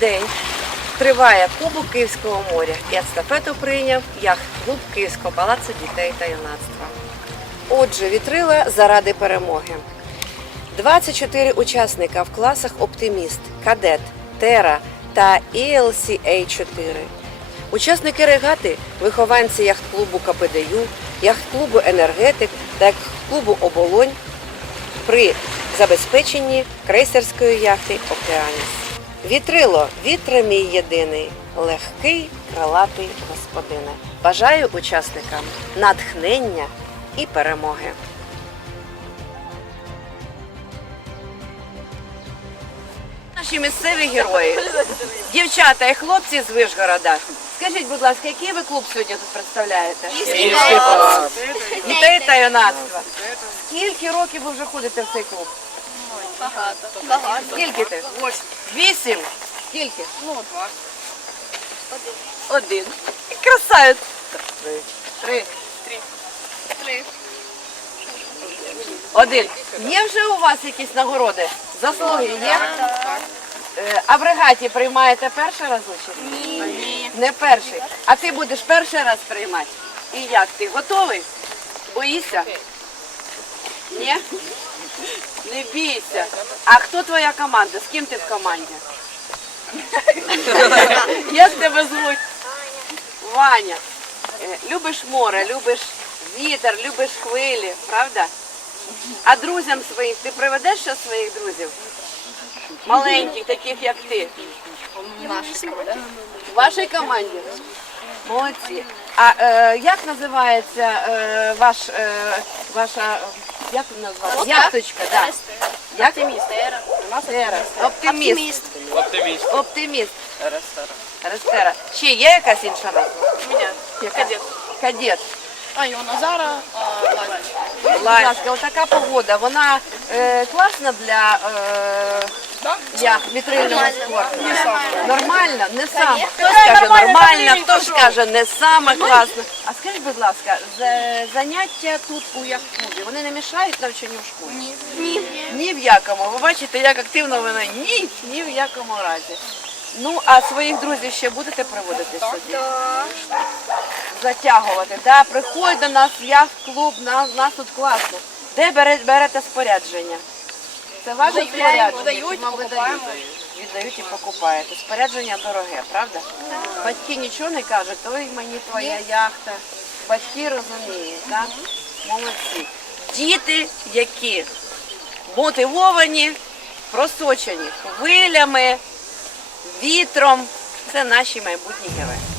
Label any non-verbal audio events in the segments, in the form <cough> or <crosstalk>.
день триває Кубок Київського моря і естафету прийняв яхт-клуб Київського палацу дітей та юнацтва. Отже, вітрила заради перемоги. 24 учасника в класах Оптиміст, Кадет, Тера та ELCA-4. Учасники регати вихованці яхт-клубу КПДЮ, яхт-клубу Енергетик та яхт-клубу Оболонь при забезпеченні крейсерської яхти Океаніс. Вітрило, вітре мій єдиний, легкий, крилатий господине. Бажаю учасникам натхнення і перемоги. Наші місцеві герої, дівчата і хлопці з Вишгорода. Скажіть, будь ласка, який ви клуб сьогодні тут представляєте? Дітей та юнацтва. Скільки років ви вже ходите в цей клуб? Багато. Багато. Скільки ти? Вісім. Скільки? Ну, два. Один. Красавець. Три. Три. Три. Три. Один. Є вже у вас якісь нагороди? Заслуги є? Е, А в регаті приймаєте перший раз участь? Ні. Не перший. А ти будеш перший раз приймати? І як? Ти готовий? Боїшся? Ні? Не бійся. А хто твоя команда? З ким ти в команді? <laughs> Як тебе звуть? Ваня. Е, Любиш море, любиш вітер, любиш хвилі, правда? А друзям своїм ти приведеш ще своїх друзів? Маленьких, таких як ти. В вашій команді? Молодці. А е, як називається е, ваш, е, ваша, як назвати? Яхточка, да. Як? Оптиміст. Оптиміст. Оптиміст. Оптиміст. Рестера. Ще є якась інша назва? Яка? Кадет. Кадет. А, його Назара, а, Лазарь. Будь ласка, отака погода, вона е, класна для е, як, вітрильного спорту? Нормально? Не саме. Хтось каже нормально, хтось каже не саме класно. А скажіть, будь ласка, заняття тут у яхт-клубі, вони не мішають навчанню в школі? Ні. Ні. Ні в якому. Ви бачите, як активно вони? Ні, ні в якому разі. Ну, а своїх друзів ще будете приводити сюди? Затягувати. Да, приходь до нас в яхт-клуб, нас, нас тут класно. Де берете спорядження? Це ваше спорядження? видають, вам. Віддають і покупаєте. Спорядження дороге, правда? Батьки нічого не кажуть, ой, мені твоя яхта. Батьки розуміють, так? Молодці. Діти, які мотивовані, просочені хвилями, вітром. Це наші майбутні герої.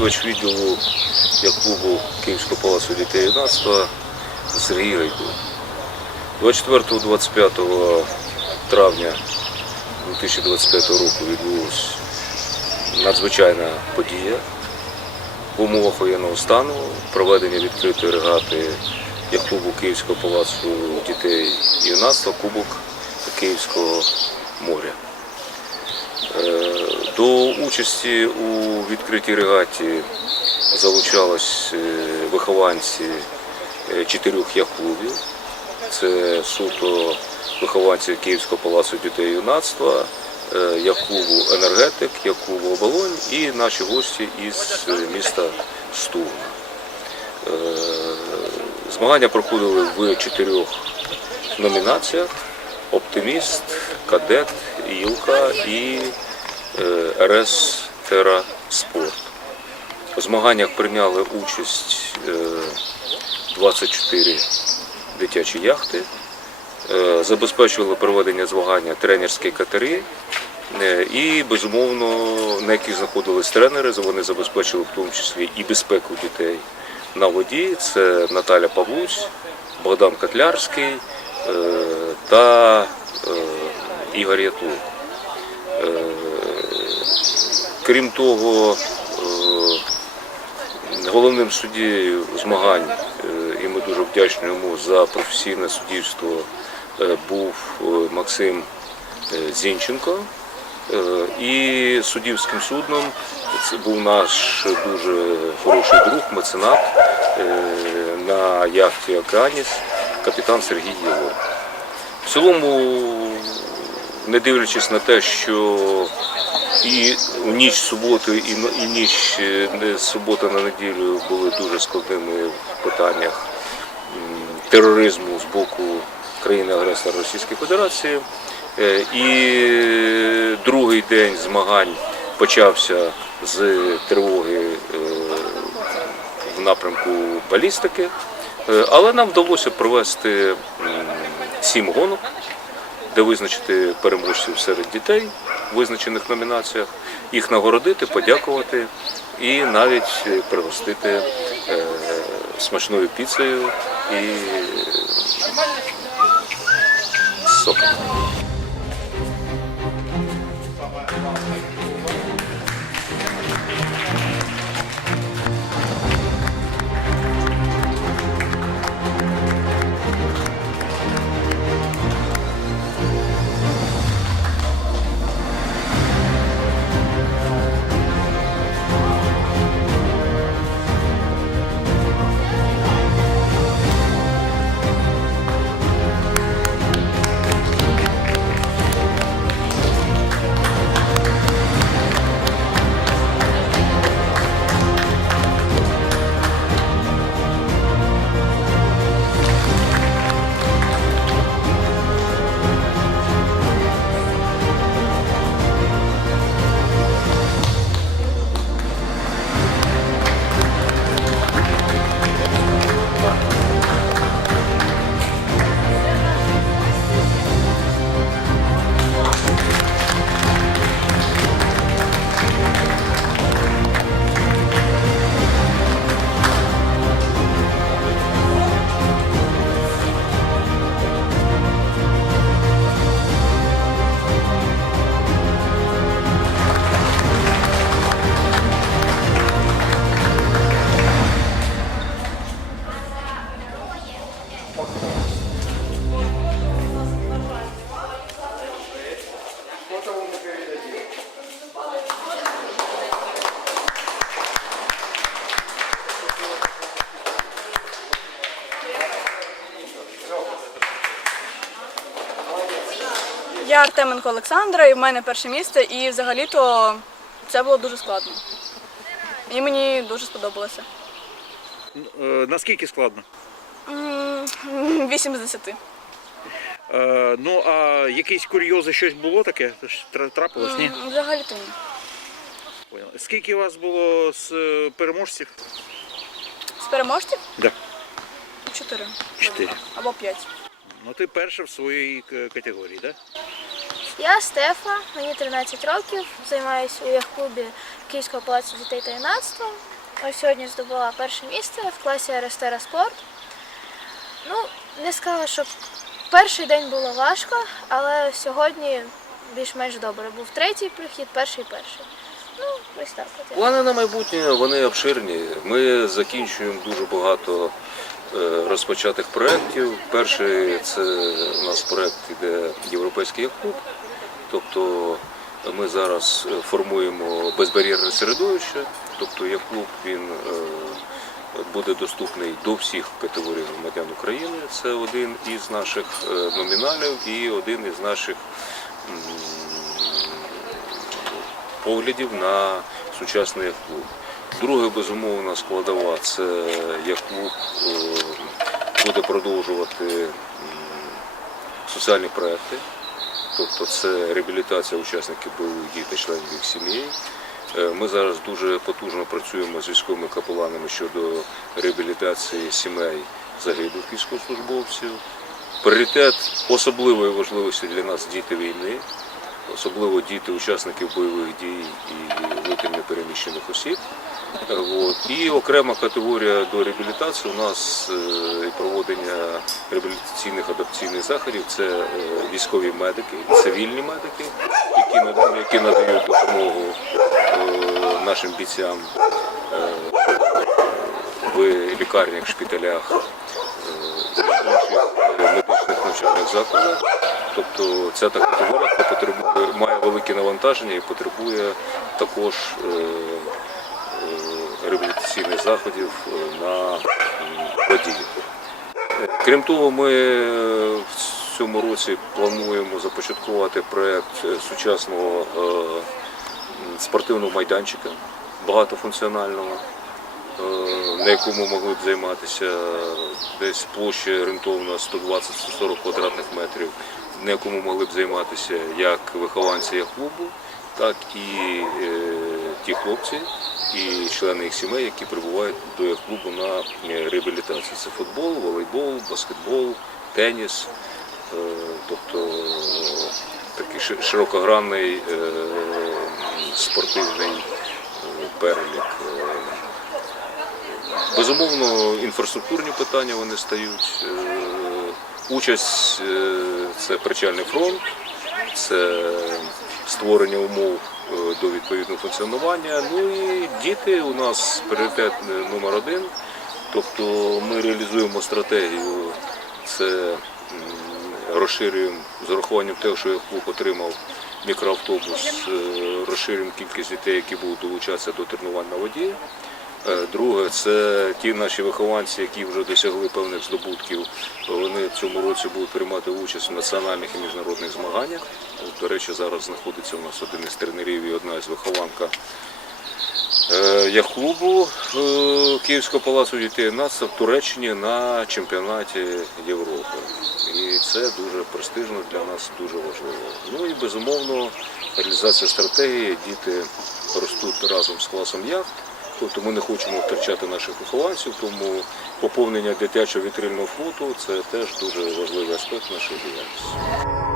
Завідувач відділу як клубу Київського палацу дітей юнацтва Сергій Гайду. 24-25 травня 2025 року відбулася надзвичайна подія в умовах воєнного стану, проведення відкритої регати як клубу Київського палацу дітей юнацтва Кубок Київського моря. До участі у відкритій регаті залучались е, вихованці е, чотирьох яхт-клубів. Це суто вихованці Київського палацу дітей і юнацтва, е, яхт-клубу Енергетик, яхт-клубу Оболонь і наші гості із міста Стугна. Змагання проходили в чотирьох номінаціях: Оптиміст, Кадет, Ілка і РС Тера Спорт. У змаганнях прийняли участь е, 24 дитячі яхти, Е, забезпечували проведення змагання тренерські катери. Е, І, безумовно, на яких знаходились тренери, вони забезпечили в тому числі і безпеку дітей на воді. Це Наталя Павлусь, Богдан Котлярський е, та е, Ігор Ятук. Крім того, е, головним суддєю змагань, е, і ми дуже вдячні йому за професійне суддівство, е, був Максим Зінченко. І суддівським судном це був наш дуже хороший друг, меценат на яхті Океаніс, капітан Сергій Єлов. В цілому, не дивлячись на те, що і ніч суботи, і, ніч е, суботи на неділю були дуже складними в питаннях тероризму з боку країни-агресора Російської Федерації. Е, І другий день змагань почався з тривоги е, в напрямку балістики, але нам вдалося провести сім гонок де визначити переможців серед дітей в визначених номінаціях, їх нагородити, подякувати і навіть пригостити е, смачною піцею і Я Артеменко Олександра, і в мене перше місце, і взагалі-то це було дуже складно. І мені дуже сподобалося. Е, Наскільки складно? М, 8 з 10. Е, ну а якісь курйози щось було таке? Щось тра- Трапилось? Ні? М, Взагалі-то ні. Понял. Скільки у вас було з е, переможців? З переможців Да. 4. Чотири. Або 5. Ну ти перша в своїй к- категорії, так? Да? Я Стефа, мені 13 років, займаюся у яхт-клубі Київського палацу дітей та юнацтва. ось сьогодні здобула перше місце в класі Арестера Спорт. Ну, не сказала, що перший день було важко, але сьогодні більш-менш добре. Був третій прихід, перший перший. Ну, ось так. От. Плани на майбутнє вони обширні. Ми закінчуємо дуже багато е, розпочатих проєктів. Перший це у нас проєкт іде Європейський клуб. Тобто ми зараз е, формуємо безбар'єрне середовище, тобто як клуб він е, буде доступний до всіх категорій громадян України. Це один із наших е, номіналів і один із наших поглядів на сучасний клуб. Друге, безумовно, складова це як клуб буде продовжувати соціальні проекти, тобто це реабілітація учасників бойових дій та членів їх сімей. Е, Ми зараз дуже потужно працюємо з військовими капеланами щодо реабілітації сімей загиблих військовослужбовців. Пріоритет особливої важливості для нас діти війни, особливо діти учасників бойових дій і внутрішньо осіб. Е, От. І окрема категорія до реабілітації у нас е, і проводення реабілітаційних адаптаційних заходів це е, військові медики, цивільні медики, які надають, які надають допомогу е, нашим бійцям е, в лікарнях, шпиталях, е, е, медичних навчальних закладах. Тобто ця та категорія потребує, має велике навантаження і потребує також реабілітаційних заходів е, на м. Е, Крім того, ми е, в цьому році плануємо започаткувати проєкт сучасного спортивного майданчика багатофункціонального, на якому могли б займатися десь площа орієнтовно 120-140 квадратних метрів, на якому могли б займатися як вихованці клубу, так і ті хлопці і члени їх сімей, які прибувають до їх клубу на е, реабілітацію. Це футбол, волейбол, баскетбол, теніс, е, тобто такий широкогранний е, спортивний перелік. Безумовно, інфраструктурні питання вони стають. Участь це причальний фронт, це створення умов до відповідного функціонування. Ну і діти у нас пріоритет е, номер один. Тобто ми реалізуємо стратегію, це розширюємо з урахуванням того, що клуб отримав мікроавтобус, е, розширюємо кількість дітей, які будуть долучатися до тренувань на воді. Е, Друге, це ті наші вихованці, які вже досягли певних здобутків. Вони в цьому році будуть приймати участь в національних і міжнародних змаганнях. До речі, зараз знаходиться у нас один із тренерів і одна із вихованка е, яхт-клубу е, Київського палацу дітей НАЦ в Туреччині на чемпіонаті Європи. І це дуже престижно для нас, дуже важливо. Ну і безумовно реалізація стратегії. Діти ростуть разом з класом яхт. Тобто ми не хочемо втрачати наших вихованців, тому поповнення дитячого вітрильного флоту це теж дуже важливий аспект нашої діяльності.